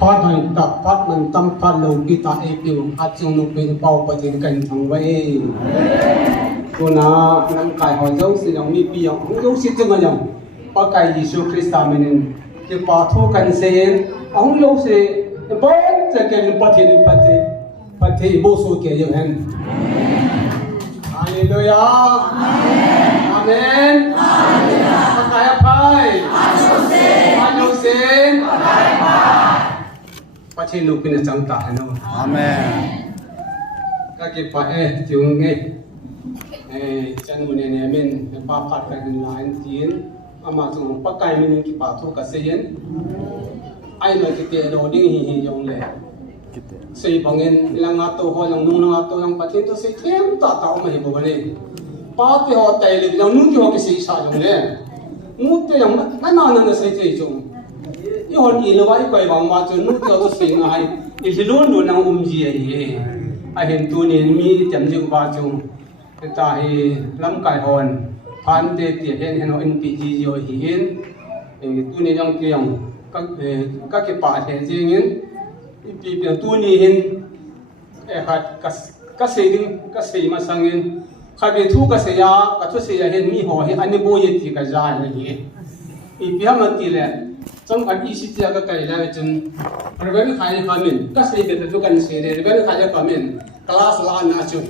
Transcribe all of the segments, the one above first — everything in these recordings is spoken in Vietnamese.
phát hành tập phát mình tâm phát lâu khi ta ép điều áp dụng nộp bên bao và trên cảnh thằng vậy cô na năm cái họ dấu xin ông mi pi ông dấu xin chân ông ba cái Giêsu Christa mình cái ba thu cảnh sen ông dấu sẽ bốn sẽ cái phát hiện bố số cái gì hen Hallelujah Amen ba cái phải anh xin phát hiện nộp bên trong ta nó Amen. các cái phải chung nghe chân mình này mình ba phát cái line tiền ama chung bắt cái mình cái ba thu cái sen ai mà cái đồ đi hi dùng lệ xây bằng in lang ngắt tô hoa lang nung ngắt tô lang phát hiện tôi xây thêm ta tạo mà hiểu vậy ba cái họ tay lên lang nung cái họ cái xây sao dùng lệ nút cái lang cái nào nó xây thế chung yêu hồn in là vậy bằng mà chung nút cái tôi xây ngay il luôn luôn ang gì ấy ai hiện tu nên mi chấm dứt ba chung ta hi lâm cải hồn phan đề tiệt hiện nó in bị gì rồi hiện tu nên trong kiềng các cái bà hiện gì nhiên bị tu nên hiện hạt các xây mà sang nhiên khai bị thu các xây hiện mi họ hiện anh bố hiện thì cái giá này bị mà tỷ lệ trong anh ý sĩ các cái là chân rồi cái khai là mình các xây bị tu cần xây rồi cái khai là mình class là anh achun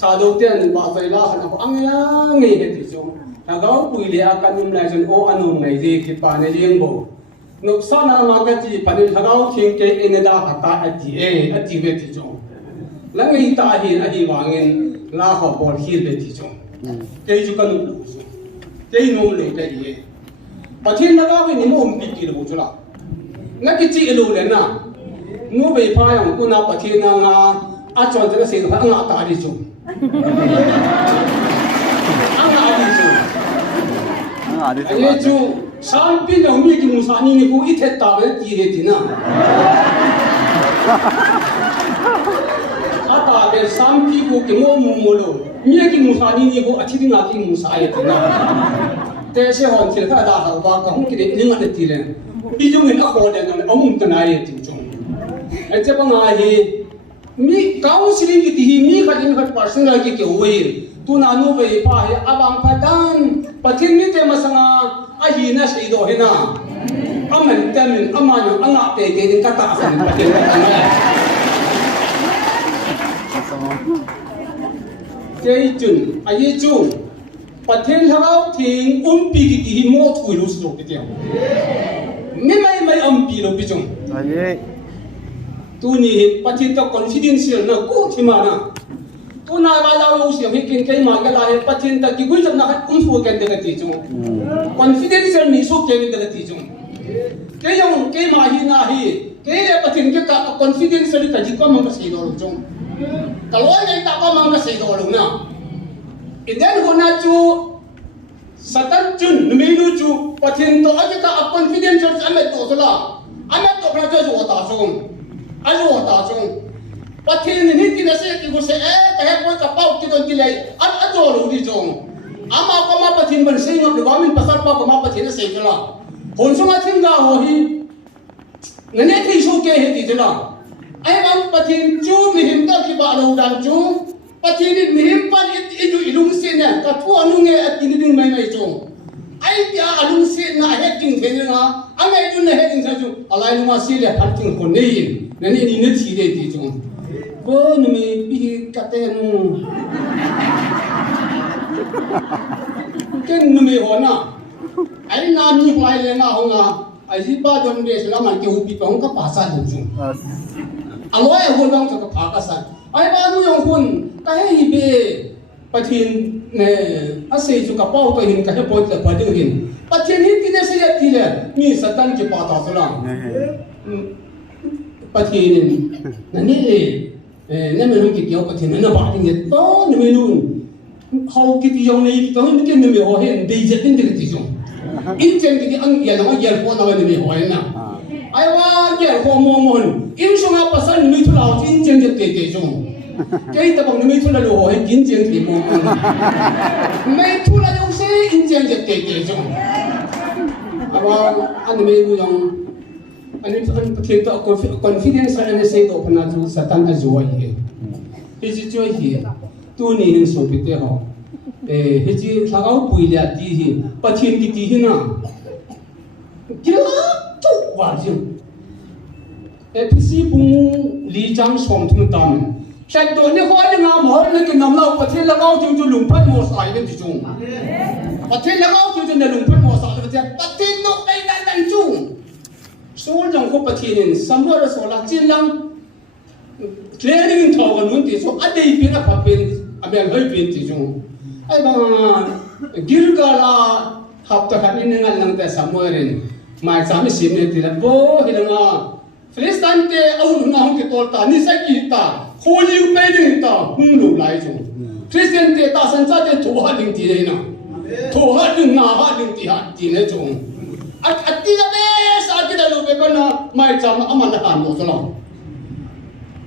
ta đầu tiên bảo vậy là hắn anh nghe hết thì chung là gấu bùi lìa căn nhung lại chân ô anh hùng này gì thì bà này riêng bộ nộp sao nào mà cái gì bà này thằng gấu thiên cái anh đã hạt ta ở gì về thì chung là người ta hiện ở đi vàng in là họ bỏ khi về thì chung cái chú cần nộp cái nộp lại cái gì bà thiên là gấu cái niệm bị kỳ được chưa là cái gì lưu lên na nộp về phai ông cô nào bà thiên là à chọn cái gì phải ngã ta đi chung anh chú sáng pin ông mi cái musa ni cô ít hết ta vậy gì hết na à ta cái sáng pin cô cái mua lo mi cái musa ni cô achhi din cái musa hết na thế sẽ hoàn thiện cái đó là ba cái không cái linh ăn được lên bây giờ mình ăn hồ đen ông ta này hết chung anh chấp bằng ai mi counseling ki ti mi khatin khat personal ki ke oi tu na nu ve pa he abang padan pathin mi te masanga a hi na sei do he na aman tamin amana anga te te din ka ta san pathin ka na te chun a ye chu pathin hao thing pi ki ti mo thui lu su ke te mi mai pi lo pi chung tu ni pathin to confidential na ko thima na tu na ba lao lo siam hi kin kai ma ga la he pathin ta ki gui jam na khat fu ken de ti chung confidential ni so ke de ti chung ke yong ke ma hi na hi ke le pathin ke ka confidential ta ji ko ma ka sei do chung ka lo ngai ta ko ma ka sei do lu na idan ho na chu satan chun mi lu chu pathin to a ka confidential amet to la amet to pra jo ta chung alo ta chung pathin ni ti na se ki go se ta he ko ka pau ki don ti lai a jo lu di chung ama ko ma pathin ban se ngam wa min pasar pa ko ma pathin se kala hon so ma thin ga ho hi ngane thi so ke he ti jala ai bang pathin chu mi him ta ki ba lo dan chu pathin ni mi him pan i ju ilung se na ka thu anu nge at ni ding mai chung ai tia alung se na he ting the na angai ju na he ting sa chu alai nu ma si le phat ting ko nei nani ni ne thi de ti chung ko nu mi bi ka te nu ken nu mi ho na ai na mi hoai le na ho na ai ji ba jom de sala man ke hu pi pong ka pa sa du chung aloi ho long ka pa ka sa ai ba nu yong hun ka he be pathin ne ase chu ka pau to hin ka he point la pa ding hin pathin hin ti ne se ya ti le mi satan ki pa ta so la pathin nani le ne me lu ki kyo pathin na ba ding ye to ne me lu hau ki ti yong nei ki to hin ke ne me ho hen de je tin de ti jong in chen ki ang ya na ya po na ne me ho na ai wa ya ko mo mon in so nga pasan mi thu lao in chen de te te jong cái tập bằng mấy thu là lùa hay kiến chiến thì mồm mấy thu là đâu sẽ in chiến thì kể chung aber anh mấy người ông anh thiên tạo confidence anh sẽ có phần nào satan là joy hết cái gì joy hết tu ni hình số bị thế họ cái gì tháo bùi là gì hết bắt thiên cái gì hết nào cái đó tốt quá chứ PC bung lý trang sống thung tam saiตัวนี้เขาเนี่ยงามหอยเลยกินน้ำเหล้าประเทศละเขาจู่ๆหลุมพัดมอสายกันจู่ๆประเทศละเขาจู่ๆเนี่ยหลุมพัดมอสายประเทศนกไอ้นั่นจู่สู้จังเขาประเทศนี่สำรวจโซล่าจีนลังเทรนนิ่งทอกันนู่นที่สู้อันเดียเป็นอะไรเป็นอะไรเฮ้ยเป็นที่จู่ไอ้บางกิลกาลาขับตัวขับนี่นั่งลังแต่สำรวจนี่มาสามีสิบเนี่ยที่ละโบ้เห็นงาFilistante au na hong ke torta ni sa kita kholi u pe ni ta hung lu lai chu Christiante ta san cha de tho ha ding ti nei na tho ha ding na ha ding ti ha ti ne chu at ti la be sa ki da lu be ko na mai cham aman han mo so lo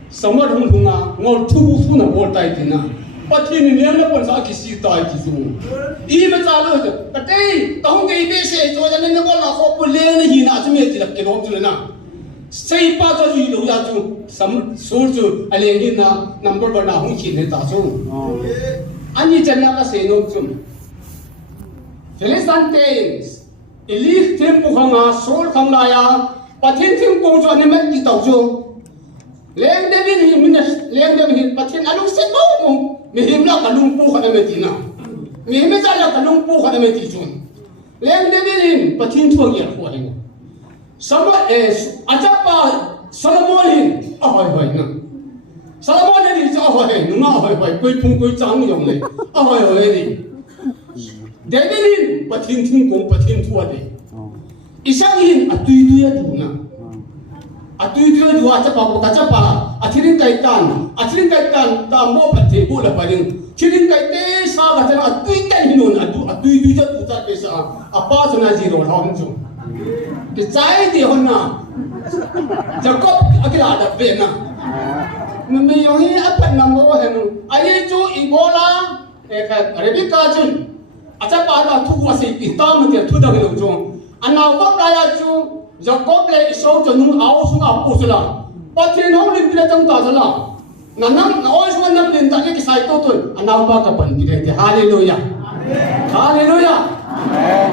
samar hung hung na ngol thu bu fu na bol tai ti na pathi ni ne na pon sa ki si tai ti chu I ma cha lo ta te ta hong ke be se cho ja ne na bol la ko pu le ni hi na chu me ti la ke ro chu na xây ba cho gì đâu ra chú sắm số chú anh em đi na number one nào không chịu để ta chú anh đi chân nào cái xe nông chú Philistines elite tempo không à số không lại à bắt thiên thiên công cho anh em đi tàu chú lên đây mình lên đây mình bắt thiên anh lúc sẽ bố mình hiểm là cả lung pu anh em đi na mình mới ra là cả lung pu anh em đi chú lên đây mình bắt thiên thua nhiều quá anh sama ajapa Solomon ahoy hoy na Solomon ni sa ahoy nunga ahoy hoy koi pung koi chang yong le ahoy hoy ni David pathin thing kong pathin thua de isang hin atui tuya du na atui tuya du ajapa ko kachapa athirin kai tan ta mo pathe bu la paring thirin kai te sa ga tan atui kai hinon atui du ja tu ta ke sa apa sona zero hom chu cái trái thì hôm nào Jacob cái là đặc biệt nè mình dùng cái áp phận nằm ở hình ai chú Ebola cái Rebecca chú chắc bà là thu hoa sĩ ta mà thì thu được cái đồng chung anh nào có cái chú Jacob lại số cho nung áo xuống áo bút là bắt thiên ông lên cái trong tàu là năm ôi xuống năm lên tại cái sai tốt thôi anh nào ba cái bẩn cái này hallelujah hallelujah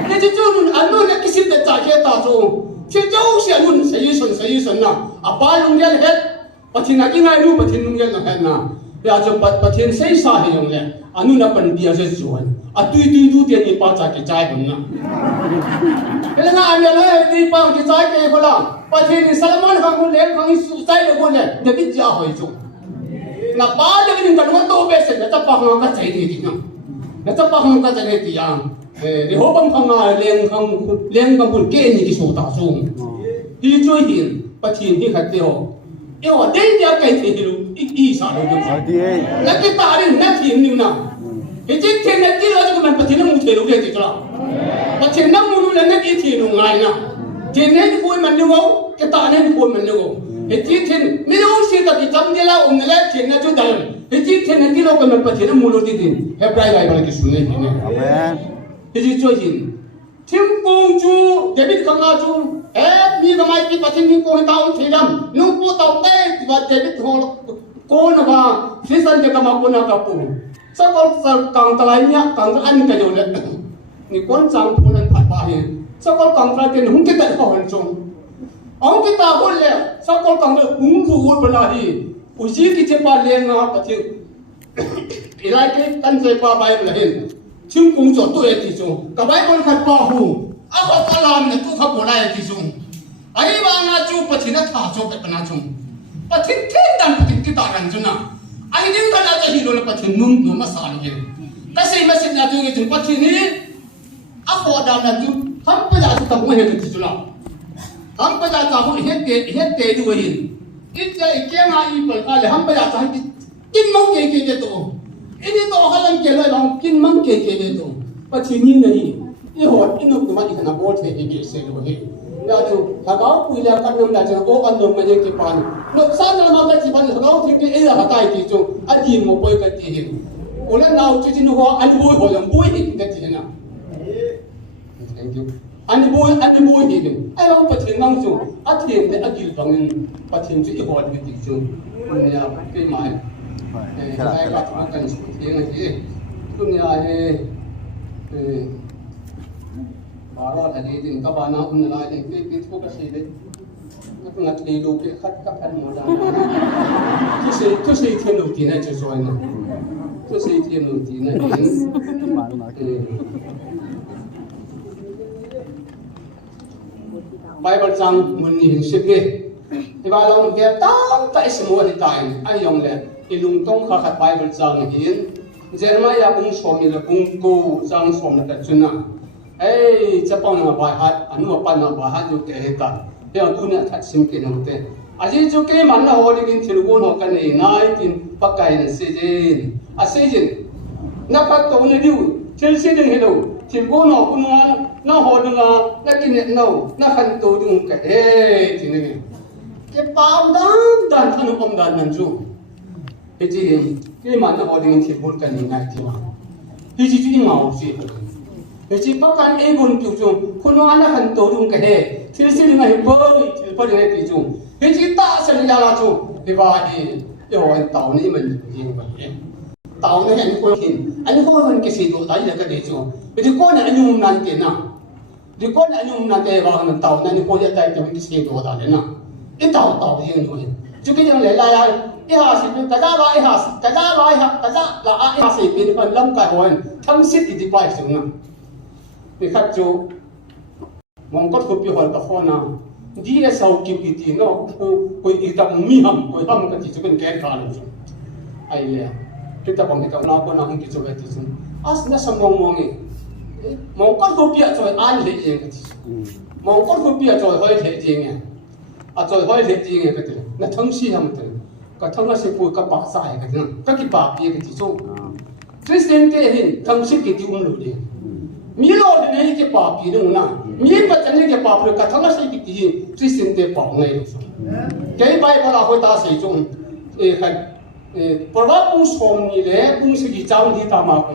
cái chú anh nói cái gì để trả cái ta chú cái cháu sẽ luôn xây dựng na à ba luôn nghe hết bắt thiên cái ngay luôn bắt thiên luôn nghe là hết na bây giờ bắt thiên xây sa hay không nghe anh nói là bẩn bia sẽ chuồn à tuy tiền đi bắt trả cái trái bẩn na cái là anh nói đi bắt cái trái cái cái là bắt thiên Solomon không muốn lấy không trái được không nghe để biết giá hỏi chú là ba cái những cái nó to bé sẽ là bắt nó cái trái gì nhá là bắt nó cái trái gì à thì họ bằng không liền bằng một cái gì cái số tạo xuống đi chơi hiện bắt hiện đi khách tiêu yêu ở đây dia cái gì luôn ít sao đâu là cái ta đi nát hiện như nào cái chuyện thiên nát đi là cho mình bắt hiện nó muốn chơi luôn cái gì đó bắt hiện nó muốn là nát ít hiện luôn ngay nào thiên nát vui mình được không cái ta nát vui mình được không cái chuyện thiên mình không xin ta đi chăm đi là ông này thiên nát chút đâu cái chuyện thiên nát đi là mình bắt hiện nó muốn đi đi Hebrew Bible cái số này amen cái gì chơi gì thiên công chú David khang a chú mi cái mai cái pathin ni ko tao thi ram nu ko tao te và David ho ko na ba phía sau cái mà ko na ka pu sa ko kang talai nya kang an ka jo le ni kon chang phun an phat ba hi sa ko kang tra ten hung ke ta ho han chung ông cái ta ho le sa ko kang le hung ru ho bala hi uji ki che pa le nga pathin ilai ke kan che pa bai la hin chim cung cho tôi thì chung cả bảy con khát bao hù áo khoác cá làm này tôi khát bổ lại thì chung ấy ba na chung bắt thiên thả cho cái bên na chung bắt thiên đàn bắt thiên cái ta đàn chung na ấy đến cái nào cho hiểu là bắt thiên nung mà sao vậy cái gì mà xin là tôi cái chung bắt thiên này áo khoác đàn là chung không bao giờ tôi tập mới hiểu được chung nào không bao giờ tôi học hết cái đuôi ít cái ngay bật cái không bao giờ tôi kinh mong cái tôi ini to halam ke lo long kin mang ke de to pachi ni nahi ye hot inu kuma ikana bol the ke se lo he na chu thagau pui la kan nom la chu o an nom ma ye ki pan no san na ma ka chi pan thagau thing ki e la ka ti chu a ti mo poi ka ti hin ola nau chu chin ho an bui ho yang bui hi ka ti na thank you an bui hi ni ai long pathin nang chu a thiam le a gil bangin pathin chu i ho ni ti chu ya ke mai ai ka ta kan su ti na ki dunia bara tadi din ka bana unla ni pe ko ka sile na ngat ni do pe khat ka kan mo da tu se thiên đầu tiên này cho rồi nè tu se thiên đầu tiên này Bible sang mun ni hin sip ge ti ba long ge tam ta ismo di time ai yong le ilung tong kha khat Bible sang hin Jeremiah bung som ni la bung ko sang som na ka chuna ei chapang na ba hat anu pa na ba hat ju ke heta ya tu na that sim ke no te aji ju ke man na ho rin thil gon ho kan nei nai tin pakai na sejin a sejin na pa to ne diu thil sejin hello thil gon ho kun na ho dunga na kin ne no na khan to dung ka e tin ne ke pam dan thanu pam dan nan ju e ji ke man na ho rin thil gon kan nei nai ti ma hi ji ji ngau ji Jadi pakan egon tujuh, kuno anak hantu dung kehe, siri ngai boi, siri ngai tujuh. Jadi tak sejalan tu, dibagi, yo tahun ini menjadi begini. Tahun ini anu kau hin, anu kau kan kesitu, tadi dah kau tu. Jadi kau nak anu nanti na, jadi kau nak anu nanti bahagian tahun anu kau jadi tak tu kesitu tadi na. Itu tahun ini tu. Jadi yang lelai, ihas itu kerja lah ihas lah ihas itu kan lam kawan, tangsit itu baik semua. Ni kat jo mongkot ko pi hol ka phona di e sau ki ti no ko i ta mi ham ko ham ka ti chu kan ke ka lo chu ai le ti ta bang ta na ko na hung ki chu ti chu as na sa mong e mongkot ko pi a cho an le ye ka ti mongkot ko pi a cho hoi the ti nge a cho hoi the ti nge ka ti na thang si ham ti ka thang na se pu ka pa sa e ka ti ka ki pa pi ka ti chu Christian ke hin thang si ki ti lo de Milo ni ke papi nung na, mili baca ni ke papi kat thang asal kita ni Kristen te pau ngai lu. Kaya Bible aku tak sejong, kan, perwak pun som ni le, pun segi jauh di tamak,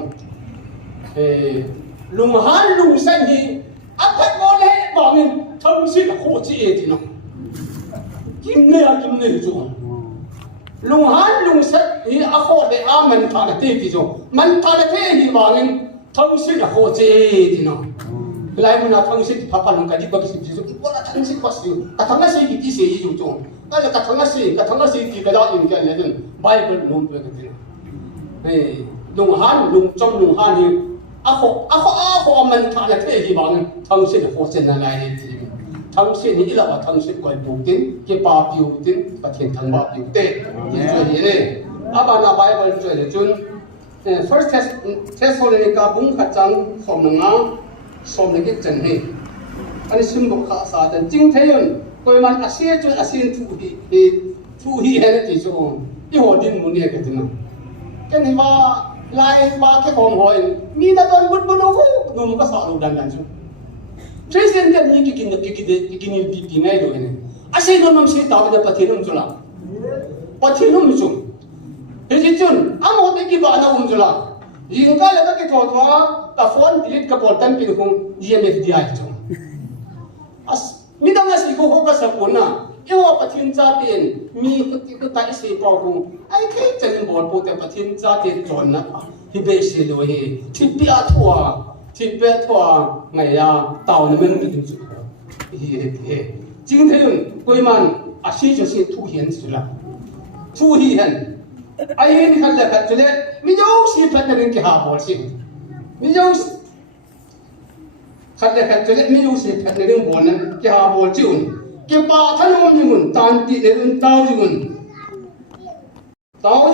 lumhan lungsan ni, apa boleh bangun thang si nak hoci eti na, kimne tu. Lumhan lungsan ni aku de aman thana te ti jo, man thana te ni bangun thang si nak hoci eti na. Lai mana thang si papa nung kadi bagi si jisu, wala thang si pasti, katanga si kiti si jisu jong, kalau katanga si ti kalau ini kan leden Bible nung tu kati na, lunghan lung jom lunghan ni, aku aman thana te ni bangun thang si nak hoci na lai ti. Thang si ni ilaw thang si koi bukin, ke papi bukin, patien thang papi bukin. Jadi ni, apa na Bible jadi jun. First Thessalonica bung kacang som lagi jenih. Ani simbol khasa dan jing thayun koi man asia tu hi hele ti so I hodin muni ke tina. Ken wa lai ba ke kom hoi mi na don but ko num ka sa lu dan so. Christian kan ni ki ni di ngai do ne. Asia no nam si ta da pathinum chula. Pathinum chum. Jadi cun, amo teki ba na umjula. Yingka leka ki thotwa ka phone delete ka portan pin hum GMF dia cun. As midang asi ko ka sapuna. Yo pathin cha ten mi ka ta isi pa hum. Ai ke chen bor po te pathin cha te chon na pa. Hi be se lo he. Thipia thwa ngai ya taw na men ki chu. Hi jing thayun koi man asi jo se thu hian chula. Thu hi han ai ni khal la khat chule mi jo si phat na ki ha bol si mi jo khat la khat chule mi jo si phat na bol na ki ha bol chi un ke pa thanum ni mun tan ti de un taw ji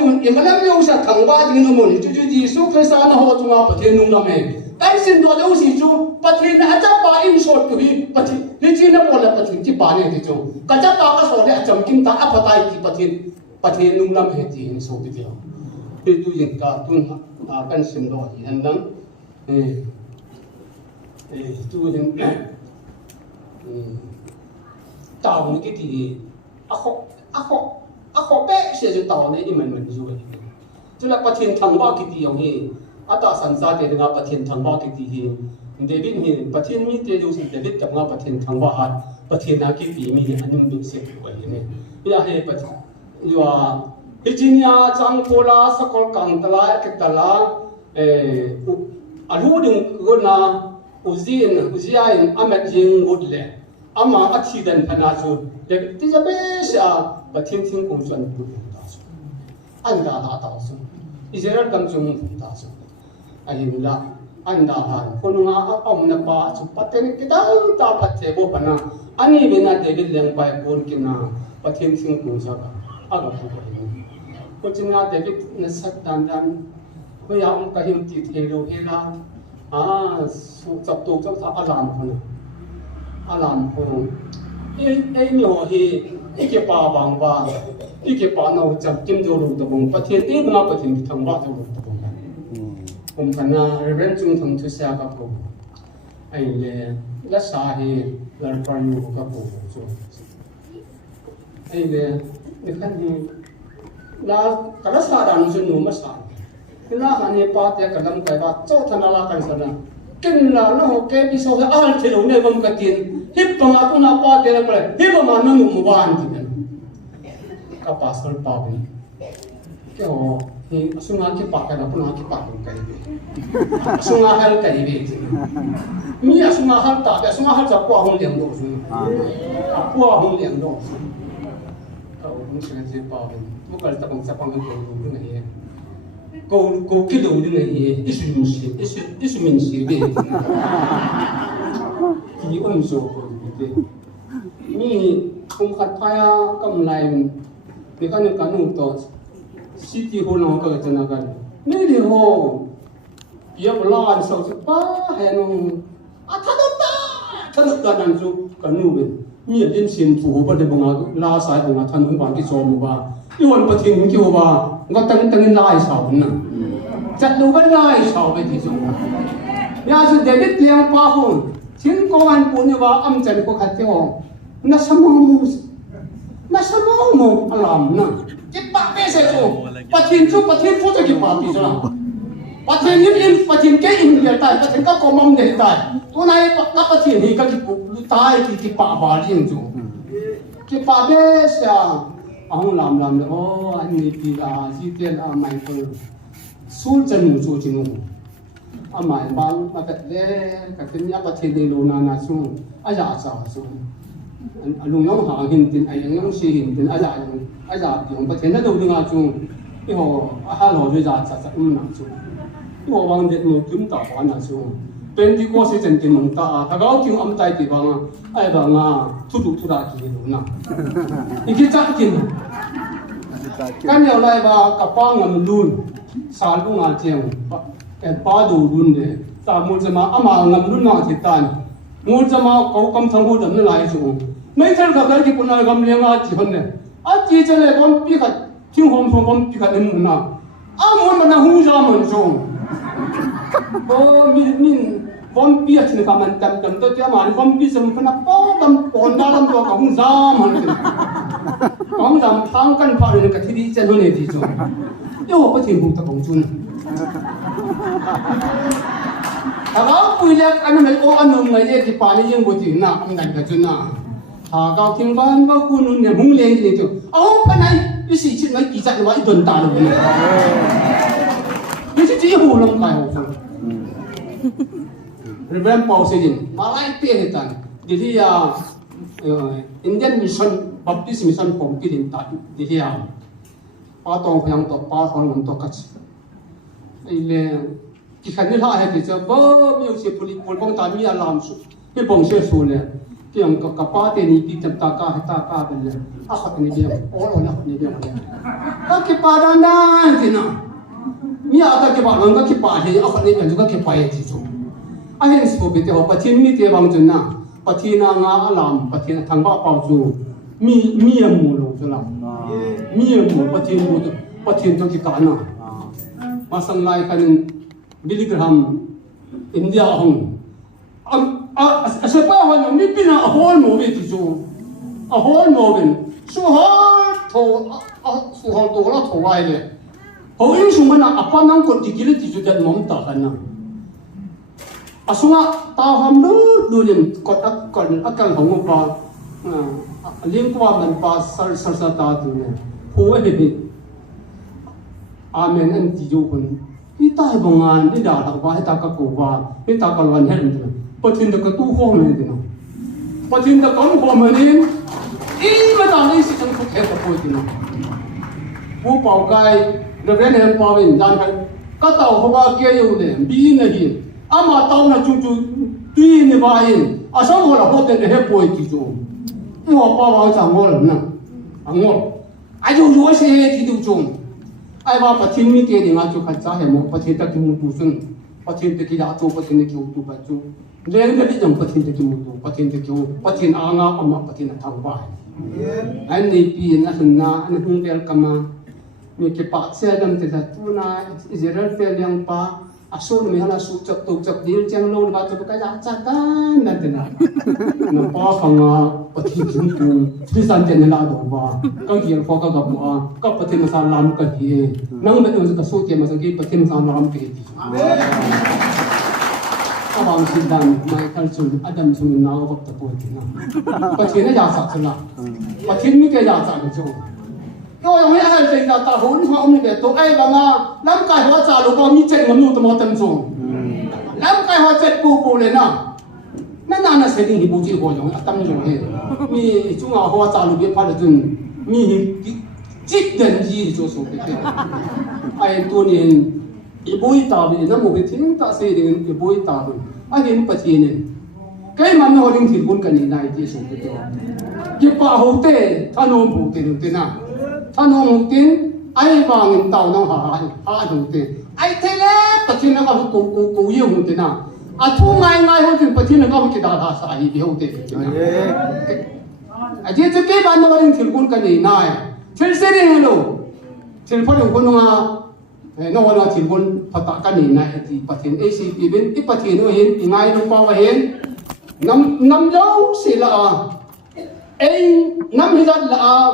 mun imalam yo sa thangwa ding no mun ju Jesu Christ na ho chunga pathen nung na me kai sin do lo si chu pathen na cha pa in short ku hi pathen ni chi na bol la pathen ki pa ne ti chu ka cha pa ka so le acham kim ta apatai ki pathen nung lam he ti so ti dia pe tu yin ka tun kan sim do hi han nang tu yin tàu cái thì ako pe siya ju tàu này iman man ju chu la pathin thang ba ki ti yong hi ata san sa te nga pathin thang ba ki ti hi David hi pathin mi te ju si David tam nga pathin thang ba ha pathin na ki ti mi anum du se ko hi ne ya he pathin yo Virginia changkola sakol kang tala ke tala alhudung gona uziain amat jing gudle ama accident phana chu de ti jabe sha pathin thing kong chuan pu ta chu anda la ta chu Israel dam chung ta chu ahin la anda han konunga amna pa chu paten kita ta pathe bo pana ani bena David leng pai kon kina pathin thing kong cha aga pu ko ko china David na sat dan ko ya ong ka him ti thelo hela su chap tu chap sa alam ko ai nyo hi ke pa bang ba ke pa no cham kim jo lu to bong pathian e ma pathian ki thang ba jo lu to bong kana reverend chung thang thu sa ka ko ai le la sa hi lar par yu ka ko so ai le ne kan hi la kala sa dan su nu ma sa la han ne pa te kalam kai ba cho thana la kan sa na kin la no ke bi so al thelo ne bam ka tin hip pa ma ko na pa te la pa hip ma no mu ban ti ka pasal pa bi ke ho ni sunga ke pa ka na puna ke pa ko kai bi sunga hal kai bi mi sunga hal ta be sunga hal cha kwa hong liang do su kwa hong liang do ka o ni se je pa bi mo ka ta bang sa pang ko do ni cô cái đồ như này isu min si be thì ông số ni không khát phaya cầm lại cái này cái nụ to city hall nó cái chân cái này đi ho giờ lo ăn sau pa hay nó thằng ta đang chụp cái nụ bên ni liên xin phụ hộ bên bang la sai bang thằng ông bạn cái số mà ba iwan pathin kêu ba ngắt tăng lai sao nè chặt đủ vẫn lai sao vậy thì chúng ya su David liang pa hu thiên công an phụ như ba âm chân của khách tiêu na samong mu alam na cái ba bé sẽ chú pathin phụ cho cái ba tí rồi pathin in pathin cái in dia tai pathin các con mong để tai hôm nay các pathin thì các tai cái ba ba riêng chú cái ba bé sẽ ông làm được ô anh đi là chi tiền mày thôi sul chân mu chu chinu mày ban mà cái nhà bắt thiên đi luôn na su aja sa su lung yong hàng hình tin ai yong si hình tin aja yong bắt thiên đâu đừng chu cái hồ ha lo rồi ra na chu cái hồ vang điện mu chúng ta bán na chu bên đi qua sẽ chân tin mong ta ta gạo tiếng âm tai thì vang ai vang thu ra thì luôn na cái chắc tin kan yo lai ba kapang ngam lun sal bu nga cheng pa du lun de ta mu jama ama ngam lun ma thi tan mu jama ko kam thang hu dam na lai chu mai thar ka dar ki punai gam lenga chi hon ne a chi chale bom pi khat thing hom phom bom pi khat em na a mu na hu ja mon chu bo min bom pi at ne ka man tam tam to tia ma bom pi sam khana po dam pon da dam to ka hu ja man ông làm thang căn phá lên cái thi chân hơn này thì rồi, yêu có tiền bụng tập bổng chun. Kalau punya anh mấy cô anh mày vậy thì phá lên những bộ tiền nào anh đánh cái chun nào, cao thiên văn bao quân nhà hung lên thì rồi, cái này cái gì chuyện mấy kỳ chạy mà ít tuần ta được này, cái chỉ hồ lông cái hồ phun. Reverend Paul say gì, Malay tiền hết tan, thì Indian mission Baptist mission from Kilin ta di hiam pa tong phang to pa thong to kach ile ki khan ni la he ti cha bo mi se pol bong ta mi alam su ki bong se su le ki ang ka pa te ni ki tam ta ka ben le a khat ni be o na ni be ka ki pa da na ti na mi a ka ki pa nang ka ki pa he a khat ni ben ka ki pa ye ti su a hen su be te ho pa tin ni te bang jun na pathina nga alam pathina thang ba pau chu mi mu lo chu lam mi mu pathin to ki kana ma sang lai kan Billy Graham India hong a se pa ho mi pina hol mo be ti chu a hol novin su hol to la tho ai le ho in su mana apa nang kon tikile ti ju dat mom ta kana asunga ta ham lu lim ko ak kon akal hong pa lim kwa man pa sar sa ta tu ne ho e bi amen an ti ju kon ita bongan ni da la wa ta ka ko wa ita ka wan hen tu patin da ka tu ho me ni patin da kon ho me ni in ma da ni si kan ko ke ko po ti no bu pau kai de ren hen pa win dan ka tao ho ba ke yu ne bi na hi ama tao na chu chu ti ni ba yin a sa ho la ho te ne he po ti ju mo pa wa cha mo la na angol ai ju ju se ti du chung ai ba patin mi ke dinga chu kha cha he mo patin ta ki mu tu sun patin te ki da to patin ne ki u tu ba chu leng de bi jong patin te ki mu tu patin te ki u patin anga ama patin na thang ba ai ni pi na sun na an hung vel kama mi ke pa se dam te tu na Israel fe liang pa asul mi hala su chap tu chap dil chang lo ba chu ka ya cha kan na te na na pa khanga patin ki tu ti san jen la do ba ka ki fo ka ga ma ka patin sa lam ka hi nang me tu ka su ke ma sa ki patin sa lam ke ti ka bang sin dan mai kal chu adam su na ga ta po ti na patin na ya sa chla patin mi ke ya sa chu tôi không biết là gì là ta hôn mà ông này tôi ai bằng lắm cái hóa trả lúc bao nhiêu chuyện mà nuôi tụi nó tâm xuống lắm cái hóa chuyện bù lên nào nên là sẽ đi bù chỉ hóa giống tâm giống thế mi chúng ta hóa trả lúc biết phải là chừng mi chỉ đơn gì cho số cái ai tôi nên bùi tao vì nó một cái tiếng ta sẽ đến bùi tao vì ai đến bắt tiền này cái mà nó đến thì buôn cái này thì số cái đó cái bảo hộ tệ他弄不对对那他弄tin ai vàng in tàu nó hả hung tin ai thế lẽ bắt thiên nó có cố yêu hung tin à thu ngay hung tin bắt thiên nó có cái đào hà sai bị hung tin thế cái bạn nó đến thiên quân cái này này thiên sẽ đi hello thiên phát hiện quân nó là thiên quân phát cái này này thì bắt thiên ACP bên ít bắt thiên nó hiện ngay nó bao hiện năm dấu xí là anh năm hết là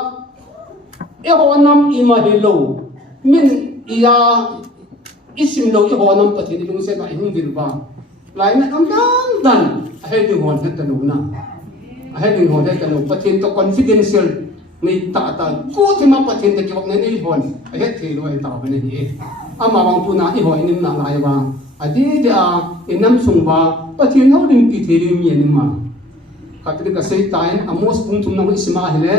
ho nam ima hello min ia isim lo ho nam pathi ni lung se ba hung dir ba lai na am dan he ding hon het tanu na he ding hon het tanu pathi to confidential ni ta ku thima pathi te ki ni hon he thi lo he ta ba ni ama bang tu na i ho nim na lai ba adi da inam sung ba pathi no ding ki thi ri mi ni ma katri ka sei tain amos pung tum na isma hele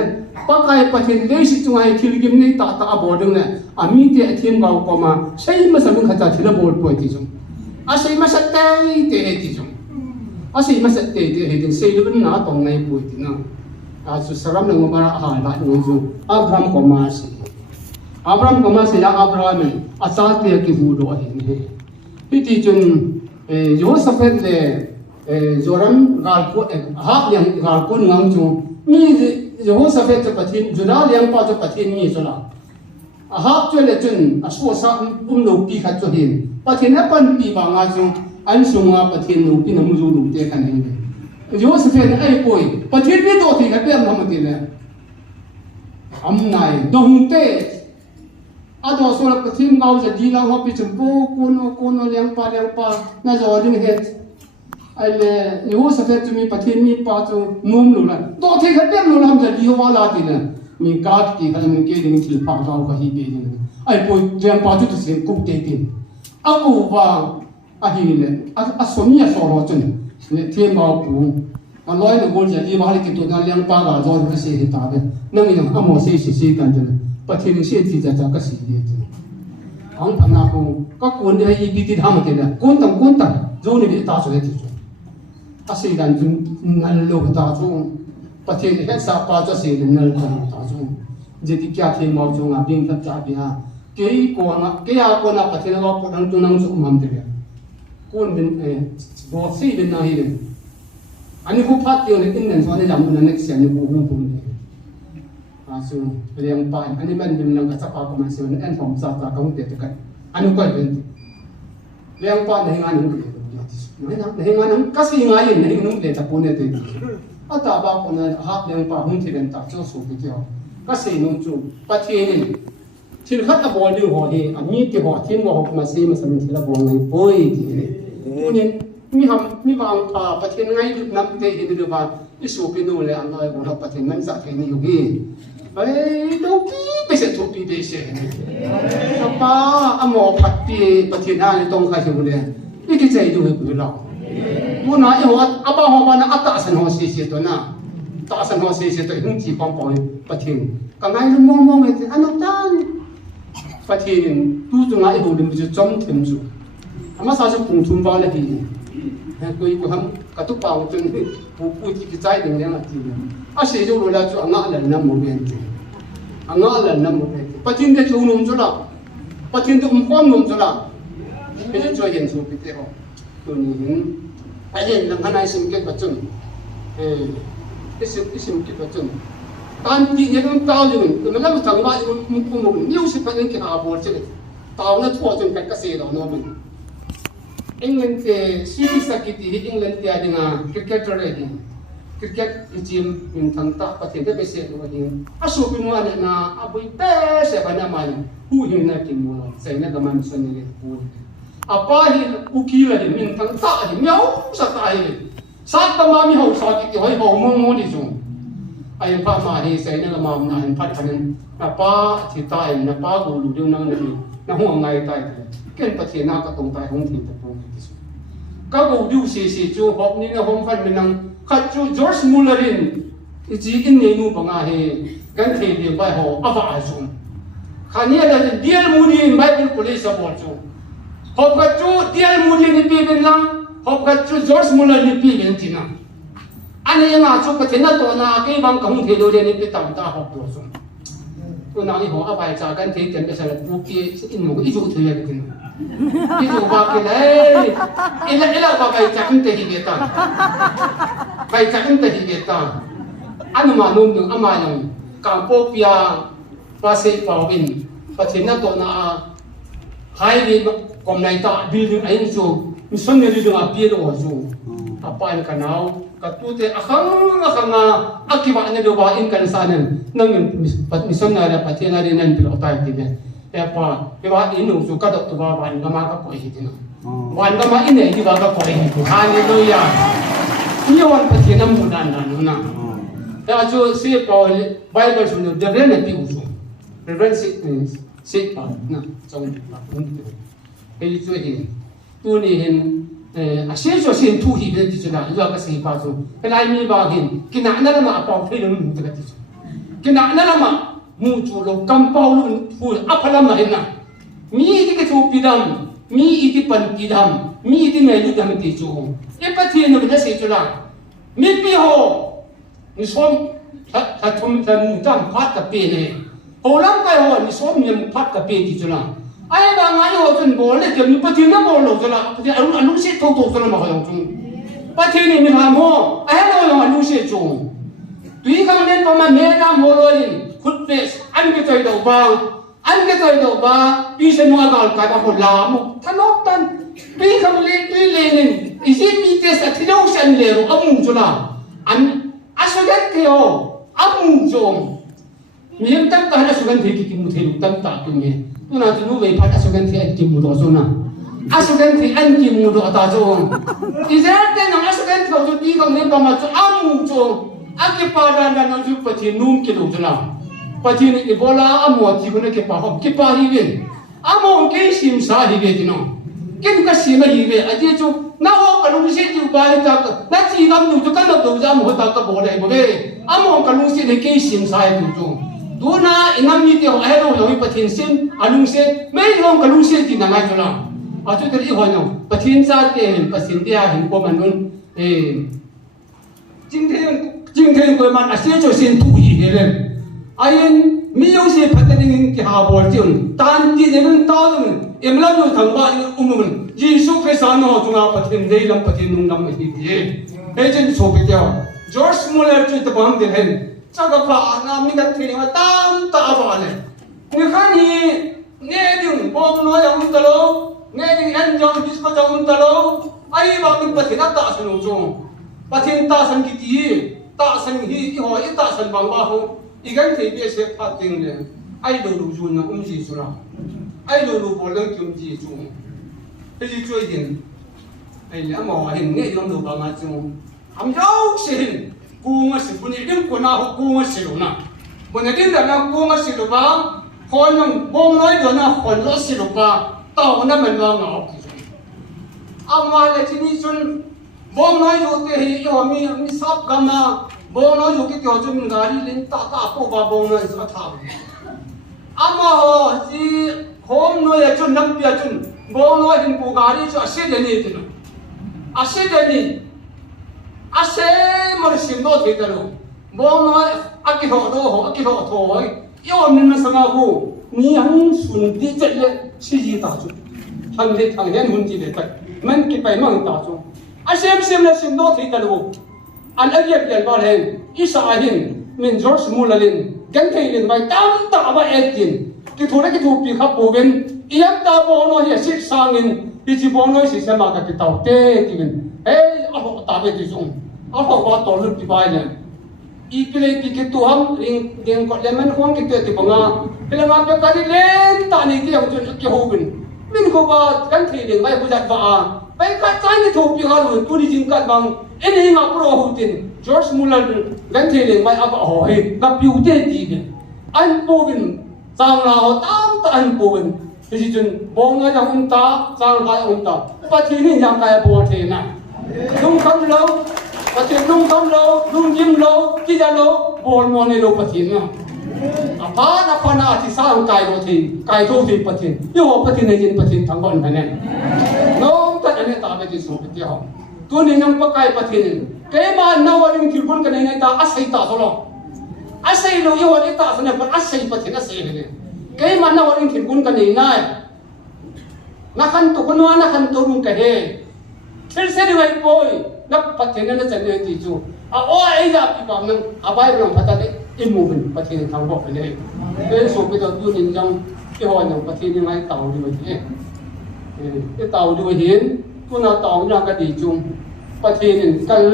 pakai pathin le si chungai thilgim nei ta abodung ne ami te athim gau koma sei ma sabung khacha thila bol poi ti jung a sei ma satai te ti jung a sei ma satai te he sei lu na tong nei poi ti na a su saram nang ma ha ba nu ju abraham koma se ya abraham a sa te ki hu do he ne ti chun Joseph le Joram gal ko ha yang gal ko ngam chu mi Jehoshaphat cho pathin Judah liang pa cho pathin mi cho la a hap cho le chun a so sa lo pi khat cho hin pathin a pan pi ba nga chu an sunga pathin lo pi nam zu lu te kan hin Jehoshaphat ai poi pathin mi to thi khat pem nam ti le am nai dong te a do so la pathin gau ja di la ho pi chum ko no liang pa na zo ding het ai le Jehoshaphat chu mi pathin mi pa chu mum lu la to the khat pem lu lam ja di ho la ti na mi kat ki kha mi ke ding thil pa ga ka hi be ni ai poi liang pa chu tu se ku te tin a ku wa a hi le a so mi a so ro chun le the ma pu a loi na gol ja di ba le ki to na liang pa ga zo ka se ta be na mi na mo se kan ja pathin se ti ja ka si le ti ang phana ko ka kon de hi bi ti dham ke la kon tam zo ni bi ta so le ti asi dan jun ngal lo ta chu pathin he sa pa cho se ngal ta chu je ti kya the mau chu nga bing ta cha bia ke ya ko na pathin ga ko dang tu nang su mam te kon bin bo si bin na hi ani hu phat yo ne tin nen so ne jam na next ya ni bu hu ne asu liang pa ani man bin nang ka cha pa ko man se ne en hom sa ta ka hu te ka ani ko ben liang pa ne nga ni nei nang kasi nga yin nei nung le ta pone te ta ba ko na hak leng pa hung thiren ta chu su bi tio ka se nung chu pathin thil khat a bol ding ho hi ami ti ho thin ho ma se ma sam thila bol ngai poi ti ni unin mi bang pa pathin ngai du nam te hi du ba isu pi nu le an noi bo pathin man sa the ni yu gi ai đâu ki be se thu pi be se ni pa amo phat pi pathin a ni tong kha ju le ni ki chei du bu lo tu na i ho aba ho ba na ata san ho si to na ta san ho si to hung chi pom pom pathin ka ngai lu mo mo me an tan pathin tu tu ngai ho dim ju chom them ju ama sa ju pung thum ba le hi koi ko ham ka tu pa chun pu ti ki chai ding le ma ti a se ju lo la chu anga la na mo ben ti anga la na mo ben pathin de chu num chu la pathin tu khom num chu la ke ju choi yen chu pi te ho tu ni hin ai yen lang hanai sim ke pa chun isim ke pa chun tan ti ne dum tao ju tu na la thang ba ju mu pu mu niu si pa nen ke ha bo che tao na thua chun ka se lo no min England ke Sri Sakiti England dia dengan cricketer ini cricket team in thangta pathin te bese lo hin asu pi mu ana na abui pe se bana mai hu hin na kin mu sai na gaman san ni pu apa hi ukila hi min thangta hi miao sa ta hi sa ta ma mi ho sa ki hoi ho mu mu ni ju ai pa ma hi sai na ma na hin phat khanin na pa thi ta na pa gu lu ding na na hu ngai tai ken pathin na ka tong tai hong thi ta ka go du si chu hop ni na hom fan minang khat chu George Mullerin ji in ne nu banga he gan the de bai ho ava azum khania la dial muni in Bible police abor chu hop ka chu dial muni ni pi ben lang hop ka chu George Muller ni pi ben tina ani nga chu pathin na to na ke bang kong the do le ni pi tam ta hop to chu tu na ni ho ava cha gan the ken be sa pu pi in mu i chu thu ya kin itu bakil ila bagai cakun teh hibeta bagai cakun teh hibeta anu manum yang amayang kampo pia pasai pawin patina to na highway komnai ta building ain chu mission ni du api lo chu apan kanau katute akhang akiba ne do ba in kan sanen nang mission na ra patina ri nan pilo ta ti ne pa ba inu su ka do ba ban ga ma ka ko hi tin wan ga ma ine ki ba ka ko hi hallelujah ni wan pa ti nam mu dan dan na ta chu si Paul Bible su no de ren ti u su ren si pa na chong pa un ti e chu hi tu ni hin a se so sin tu hi de ti chu na yo ka si pa chu lai mi ba hin ki na na ma pa phei lu mu ta ti chu ki na na ma mu chu lo kampau lu fu apala ma hin na mi ti ke chu pidam mi iti pan pidam mi iti ngai lu dam ti chu e pa thi no da se chu la mi pi ho ni som ta thum tan tam phat ka pe ne ho lam kai ho ni som ni phat ka pe ti chu la ai ba ngai ho chun bol le ke mi pa thi na bol lo chu la ti alu se tho tho chu la ma ho yong chu pa thi ni mi ha mo ai lo yong alu se chu tui khang nen pa ma me na mo lo in khut pes an ke choi do ba pi se no ga ka ba ho la mo thanok tan tui khang le nin isi mi te sa thi lo san le ro amu chu la an asugat ke o amu jong mi tam ta na sugan thi ki mu the tam ta tu me tu na tu nu ve phat asugan thi an ki mu do so na asugan thi an ki mu do ta jong izat te na asugan thi jo ti khang nen pa ma chu amu jong aki pa dan na ju pathi num ki lo jula pathi ni ebola amo ti ko ne ke pa ho ki pa hi ve amo ke sim sa hi ve dino ken ka sim hi ve aje chu na ho ka lu se ju ba ta ka na chi gam nu chu ka no do ja mo ta ka bo le bo ve amo ka lu se ne ke sim sa hi chu do na inam ni te ho ai ro lo pathin sim alung se me ho ka lu se ti na ngai jula a chu te ri ho no pathin sa te pasin dia hin ko man nun今天我们写就先土一个人，没有些拍的人给下波就，但地人到人，也没有谈话，我们耶稣开山哦，中央不听内人不听弄那么一点，那真说不掉。George Muller 就在旁边很，这个话那没得听话，当大话呢。你看你定帮我用的喽，定安装比什么用的喽，往你不听那大声中，不听大声给地。ta san hi i ho i ta san bang ba ho i gan thei be se phat ting le ai lo lu ju na ji su la ai lo lu bo lang kyum ji chu pe ji chui hin ai le ma hin nge yong lu ba ma chu am yau se hin ku nga se bu ni dim ko na ho ku nga se lu na bu ni dim da na ku nga se lu ba hon nang bong nói do na hon lo se lu ba tao na man lo ngao ki ama le chi ni chun bong nói yo te hi yo mi sap gama bong nói yo ki tyo chun gari lin ta po ba bong nói sa tha ama ho ji hom no ya chun nam pia chun bong nói hin pu gari chu ase de ni tin ase de ni ase mar sim do the da lo bong nói aki ho do ho aki ho tho hoi yo min ma sanga ku ni hang sun ti chet le si ji ta chu han le thang hen hun ji le tak man ki pai mang ta chu asem le sim do the da lo an agiat le ba hen isa hin min George Mulalin gan thei lin mai tam ta ba etin ki thore ki thu pi kha po ven iam ta bo no hi sit sangin pi chi bo no si sama ka ki tau te ti bin ei a ho ta be ti sung a ho ba to lu pi bai ne i pile pi ki tu ham ring ko le man khong ki te ti banga pile ma pe ka ni len ta ni ti ho chun ki ho bin min ko ba gan thei lin mai bu jat ba a pai ka chai ni thu pi ha lu tu ni jing ka bang eni nga pro hu tin George Muller gan thei lin mai a ba ho he ga piu te ti bin an po bin sang la ho tam ta an po bin thì chun bong nga ông ta sang hai ông ta pa thi ni yang kai bo the na lung kham lo pa thi lung kham lo lung jim lo ki da lo bol mo ne lo pa thi na apa na thi sang kai lo thi kai tho thi pa thi yo pa thi ne jin pa thi thang gon na ne no ta ne ta be ti so ti ho tu ni nang pa kai pa thi ni ke ma na wa ring thi bun ka ne ta asai ta so lo asai lo yo wa ta so ne pa asai pa thi na sai ne cái mà nó vẫn thiệt quân cái này này nó khăn tụ con nó khăn tụ luôn cái hè thế sẽ đi vậy bôi nó phát triển nó chẳng được gì chú ai ra bị bảo năng bài bằng phát triển im mù mình phát triển thằng bọc cái này cái số bây giờ tôi nhìn trong cái hồi nào phát triển như này tàu đi vậy cái tàu đi vậy hiến tôi nào tàu ra cái gì chung phát triển cái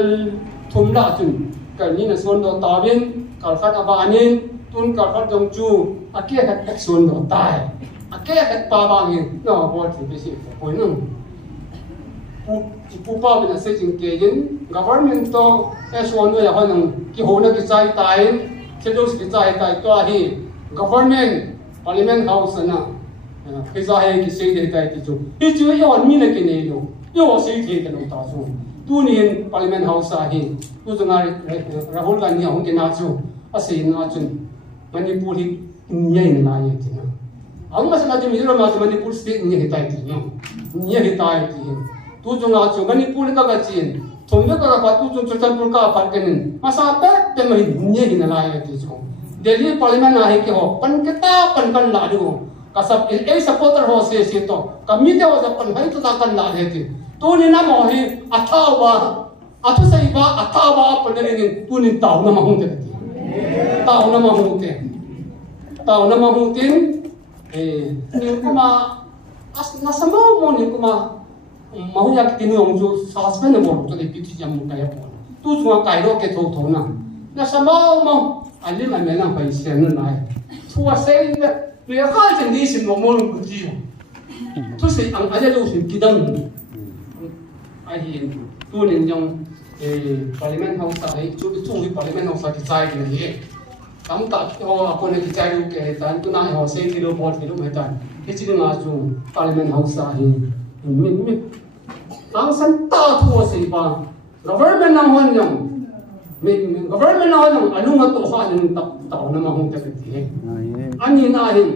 thùng đá chung cái này là xuân đồ tàu bên cái phát bà nên tuân cả phát dòng chu à kia hết xuân đồ tai à kia hết ba ba nghìn nó bỏ thì bị gì phải nung pu pa bên xây dựng kế dân government to cái xuân này là họ nung cái hồ nó cái trái tai cái đồ cái trái tai to hi government parliament house na cái trái cái xây để tai thì chu cái chu yêu anh mình cái này luôn yêu xây thì cái nó ta chu tu niên parliament house hi tu chúng ta Rahul Gandhi ông cái nào chu à xây na chu Manipur hi nyai na ye ti na ang mas na jimi ro ma Manipur state ni hitai ti no ni hitai ti tu jung a chu Manipur ka ga chin thong ka ka tu jung Chultanpur ka par ken ma sa pe ma ni hi na la ye ti chu Delhi parliament a he ki ho pan ke ta pan kan la du ka sab e supporter ho se to ka mi te ho ja pan hai tu ta kan la he ti tu ni na mo hi athawa athu sai ba athawa pan ni tu ni taw na ma hung te tao nama hung tin ni kuma as nasama mo ni kuma mahu yak tin ong ju saspen mo to de piti jam ka ya tu chunga kai ro ke tho na nasama mo ali ma mena pai sen na thua sei de le kha chen ni sin mo mo ku ji tu sei ang aja lu sin kidang ai hin tu nin jong parliament house ai chu chung parliament house ki chai ni kam ta ho apone ki chai lu ke tan tu na ho sei kilo bot kilo mai tan ki chi nga chu parliament house ai min tang san ta thu sei ba government nang hon yong min government na hon alung at to kha nin ta na ma hong ta ti ani na hin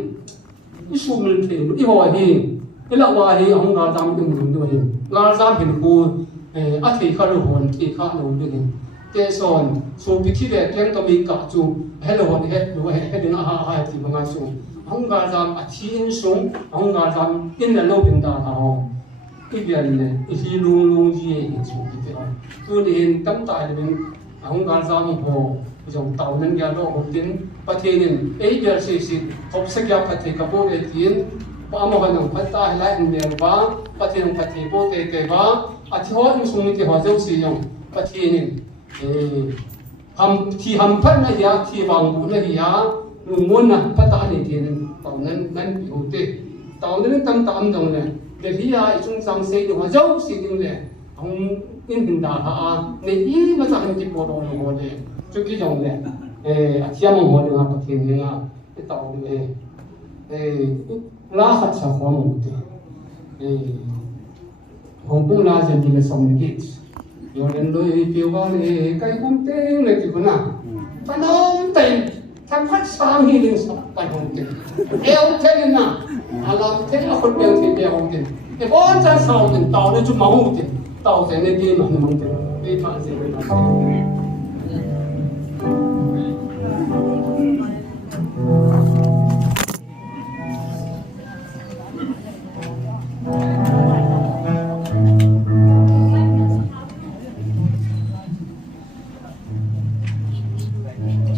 isu mil the i ho hi ila wa hi hong ga dam ding ding do hi la zam hin ku a thei kha lu hon thi kha lo de ni te son so pi thi de tleng to mi ka chu hello hon he lo he din a ha ti banga su hong ga jam a thi in sung hong ga jam in la lo bin da ha ho ki bian ne i hi lung ji e chu ki te on tu ni hin tam ta le bin hong ga jam ho jong tau nan ya lo ho tin pa the nin e ber se si hop se kya pa the ka bo le tin pa mo ga nang pa ta la in me ba pa the nang pa the bo te ba a thi ho in sung ni te ho jau si yong pa the nin ที่ทำพันนะยาที่วางบุญนะยาลุงมุ่นนะพัฒนาในที่นั้นตอนนั้นอยู่ที่ตอนนั้นตั้งตรงเนี่ยเดี๋ยวที่ยาช่วงสังเสกว่าเจ้าสิ่งเนี่ยของอินดาฮะในอีมาจากที่ปวดหัวเลยชุกี้จงเนี่ยอาทิตย์มั่งหัวเลยนะประเทศเนี่ยตอนนี้ลาขัดชาความมุ่งที่ของปุ่งลาจะมีสมกิจย้อนเลยเกี่ยวกับใครคนเต็งเลยที่คนน่ะปนมเต็งทำพัดสร้างให้เรื่องสปนมเต็งเอวเท่น่ะอาลามเท่เอาคนเดียวที่เดียวเต็งแต่พอจะสาวเต็งต่อเลยจุ่มมาหูเต็งต่อแต่ในที่มันมันเต็งไม่ผ่านเสียไม่ผ่าน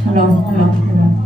Hello, hello, hello.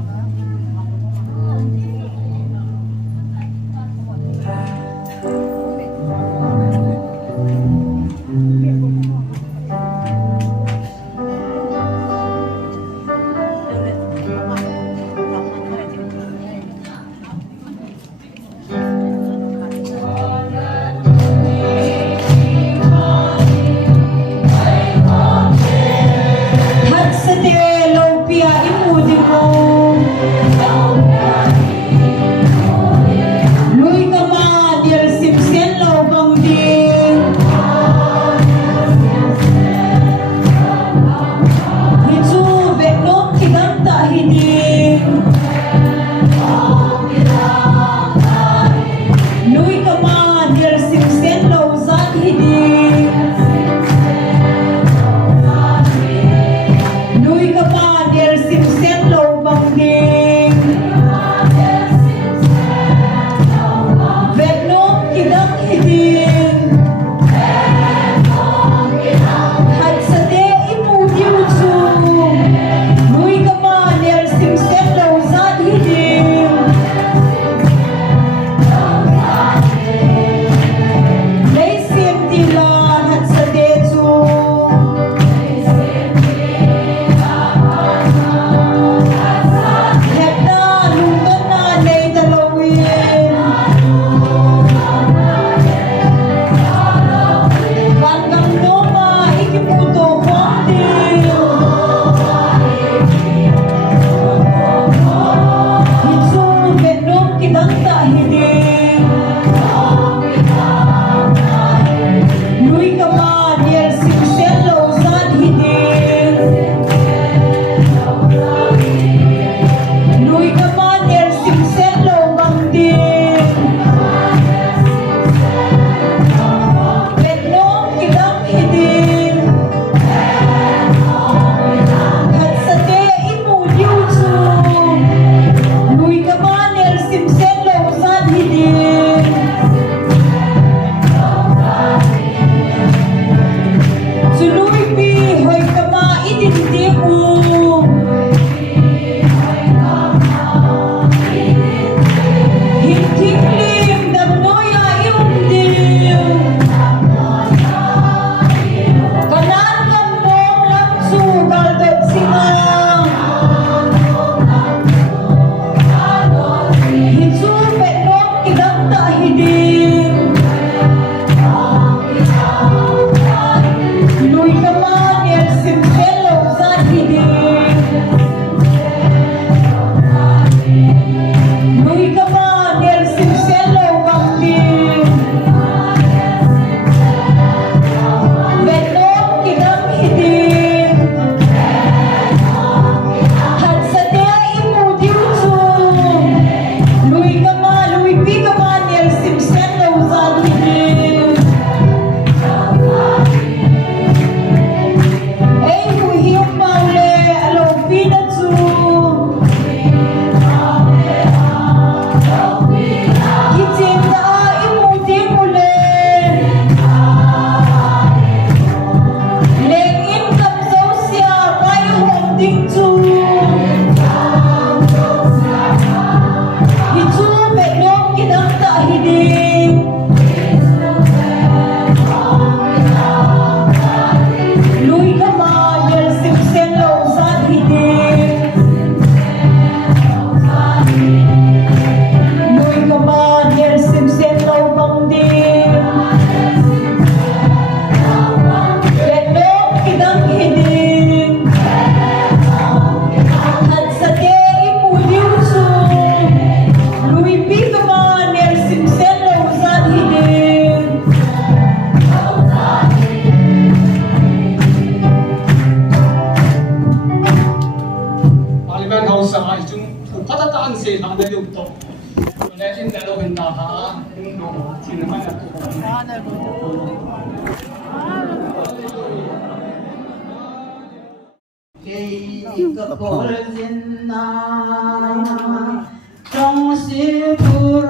trong si phur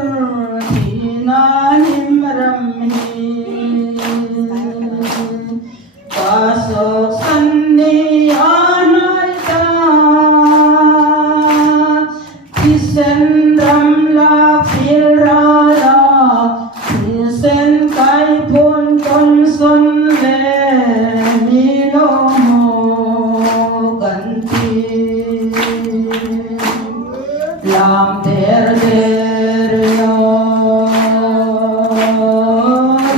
thì na him ram hi pasok sanni anai ta kisen ram la phil ra la kisen kai pun ton son le mi lo mo kan ti lam der der yo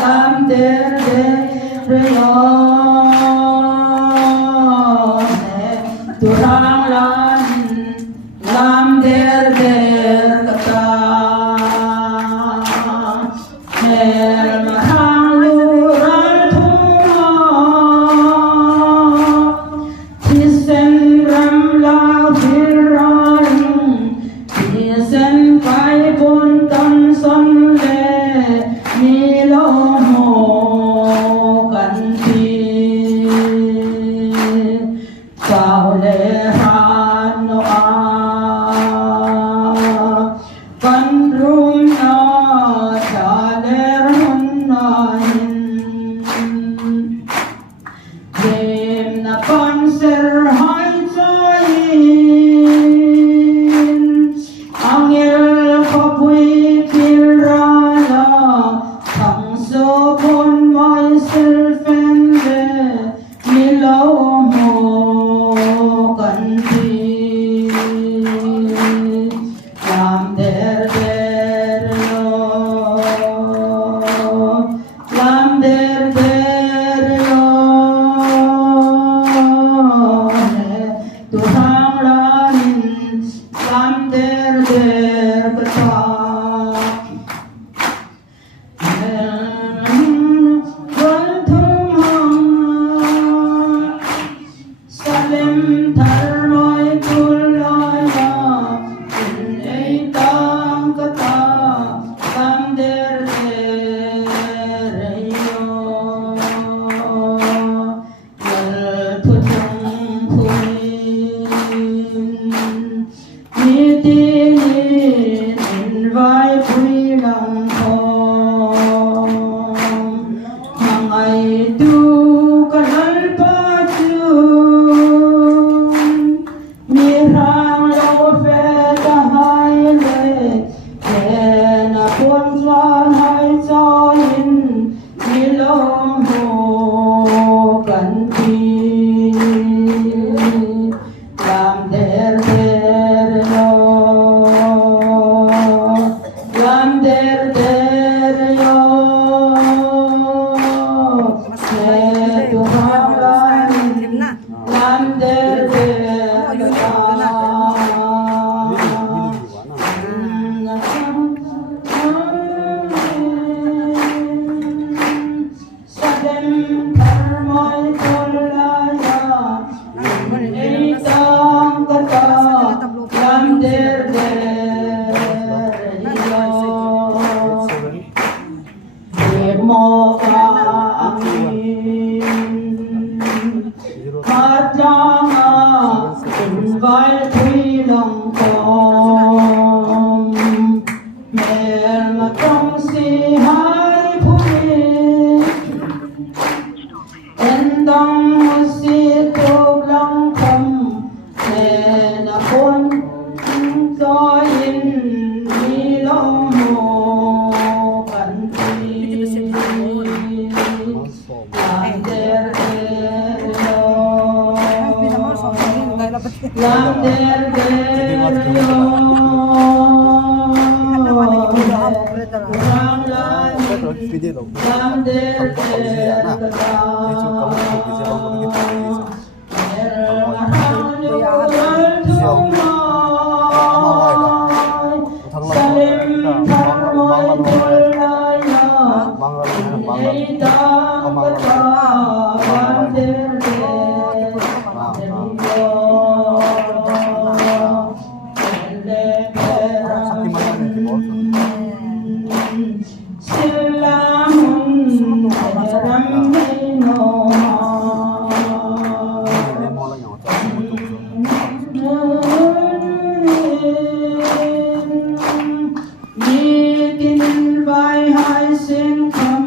lam der der yo turang lan lam der der kata mer mahang lural thuma kisen ram la phiran kisen kai pun tan son le mi lo mo kan ti cao le han no a kan rum na cha le hun na hin Đêm na con ser hai chain angel kapui kirala thang so pon myself and the milo mo kan ti lam der der yo lam der der yo tu hang lan lam der der kata wal thum hang salim thar noi kulaya in ei tang kata lam der der yo wal putung puin mi ti in vai pui lang thong mangai tu kanal pa chu mi rang lo fe ta hai le na pon lan hai cho in mi lo mo kan ti lam der der yo lam der der yo se tu hang lan lam der der sadem thar moi kolaya ei tang kata lam der der yo mo ka angin matanga in vai thui long kom mer ma tong si hai phui en dong si tok long kom le na pon cho in mi lo mo kan ti lam der der yo lam der der yo lam lan lam der der kata salim thar moi kulaya ei tang kata lam der der yo silamun ram hay no mi tin vai hai sen kham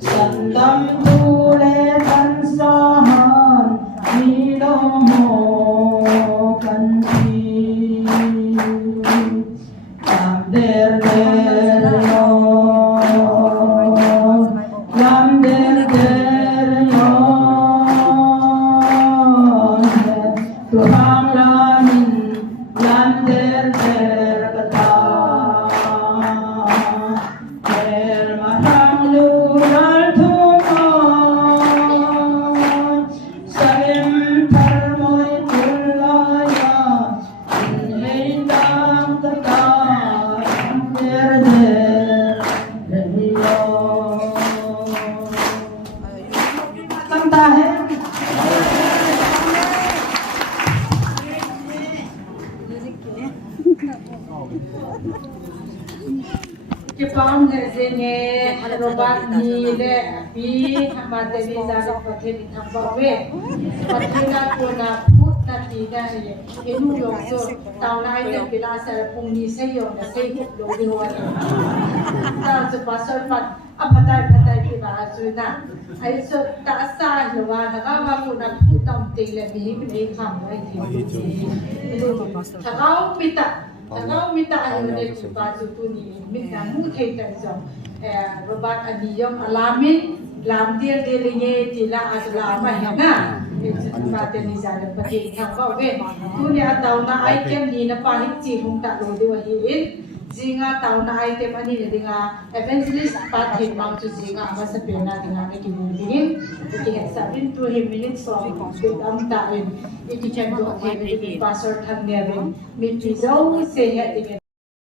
san lam tu le tan sa han mi lo mo kan ti am der yo lam der yo tu ham lamin lam der kata der mahang lural thu salim thar moi kulaya in dam kata der yo canta hai के पाउन जेने रोबात नीले पी हमारे विचार पथे लिखबावे पथेला कोना पुतना तीना ये एनु योगसो ताउनाइ ने पिला सर पुंगनी से यो न से लोगे होने ता जो पासर पत अपताय पताय की बाजुना आइसो तासा हवा नगा मा पुना पुतम तेले भी ने खाम वai की थगाओ पिता Tagaw mita ayo ne bazu tuni minta mu thei ta zo robat aniyom alamin lam dir dilinge tila asla ma hina ba te ni za le pati thang ba ve tuni ataw na item ni na pa hi chi hung ta lo de wa hi in jinga taw na item ani ne dinga evangelist pa thi ma chu jinga ma sa pe na dinga ne ki mu dingin ki he sa bin tu hi minutes so bit am ta in iki chen do he pastor thang ne mi pi zo se he